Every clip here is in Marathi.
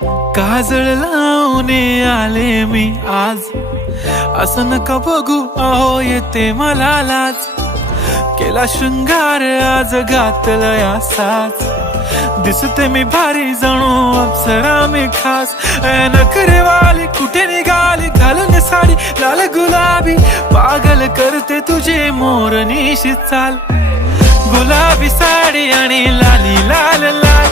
काजळ लावून आले मी आज, असं नका बघू अहो येते मला लाज. केला शृंगार आज घातला साज, दिसते मी भारी जणू अप्सरा मी खास. नखरेवाली कुठे निघाली घालून साडी लाल गुलाबी, पागल करते तुझे मोरनीशी चाल. गुलाबी साडी आणि लाली लाल लाल,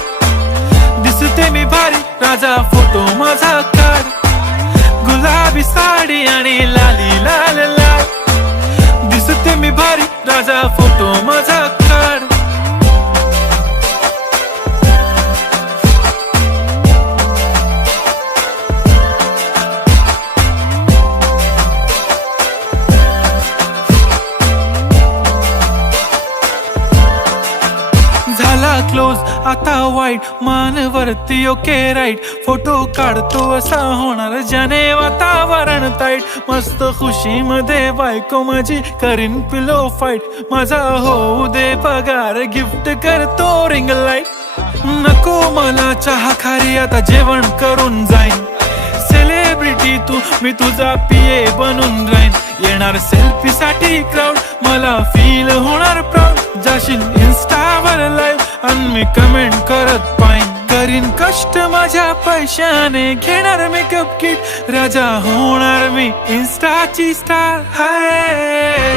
दिसते मी भारी राजा फोटो माझा काढ. गुलाबी साडी आणि लाली लाल लाल, दिसते मी भारी राजा फोटो माझा काढ. झाला क्लोज आता वाईट, मानवरती ओके राईट. फोटो काढतो असा होणार ज्याने वातावरण ताईट. मस्त खुशी मध्ये बायको माझी करीन पिलो फाईट. माझा होऊ दे पगार गिफ्ट करतो रिंग लाईट. नको मला चहा खारी आता जेवण करून जाईन. सेलिब्रिटी तू मी तुझा पिये बनून राहीन. येणार सेल्फी साठी क्राऊड मला फील होणार प्राऊड. जाशील इन्स्टावर लाईव्ह आणि मी कमेंट करत पाईन. करीन कष्ट माझ्या पैशाने घेणार मेकअप किट. राजा होणार मी इन्स्टाची स्टार. हाय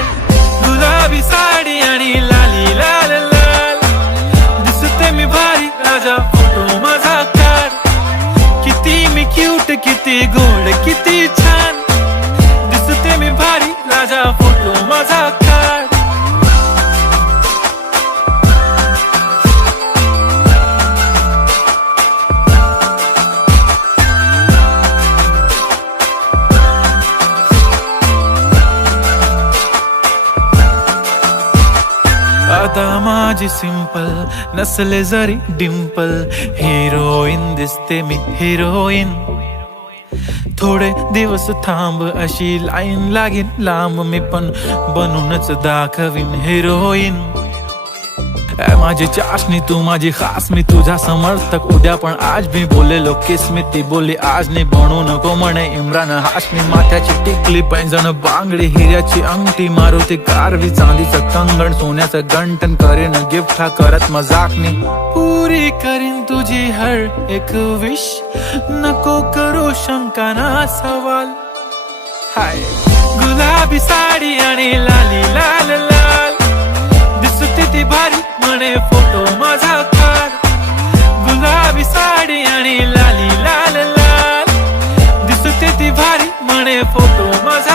गुलाबी साडी आणि लाली लाल लाल, दिसते मी भारी राजा फोटो माझा काढ. किती मी क्यूट किती गोड किती छान, दिसते मी भारी राजा फोटो माझा काढ. आता माझी सिंपल नसले जरी डिंपल, हिरोईन दिसते मी हिरोईन. थोडे दिवस थांब अशी लाईन लागेल लांब, मी पण बनूनच दाखवीन हिरोईन. माझी चाशनी तू माझी खास, मी तुझा समर्थक उद्या पण आज मी बोलेलो किस मी. ती बोली आज नाही बनू नको म्हणे इम्रान हाशमी. माथ्याची टिकली पैंजण बांगडी हिऱ्याची अंगठी, मारुती कारवी चांदीचं कंगण सोन्याचं गंटन. करीन गिफ्ट हा करत मजाकनी, पुरी करीन तुझी हर एक विश. नको करू शंका ना सवाल. हाय गुलाबी साडी आणि लाली लाल लाल, दिसते ती भारी म्हणे फोटो माझा काढ. गुलाबी साडी आणि लाली लाल लाल, दिसते ती भारी म्हणे फोटो माझा